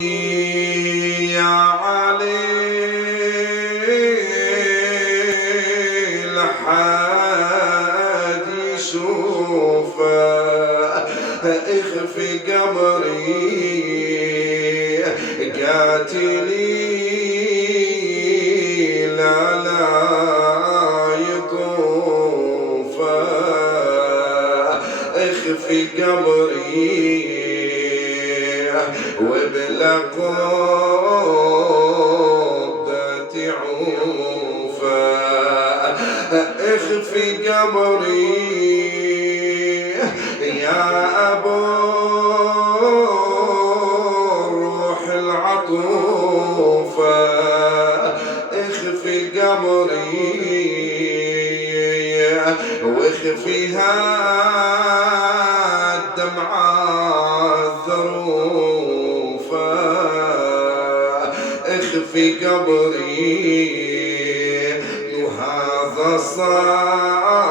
يا علي لحد يشوفه اخفي قبري قاتلي لا يطوفه اخفي قبري وبلا قبة عوفة اخفي قبري يا أبو الروح العطوفة اخفي قبري واخفيها الدمعة الذروفة اخفي قبري وهذا صار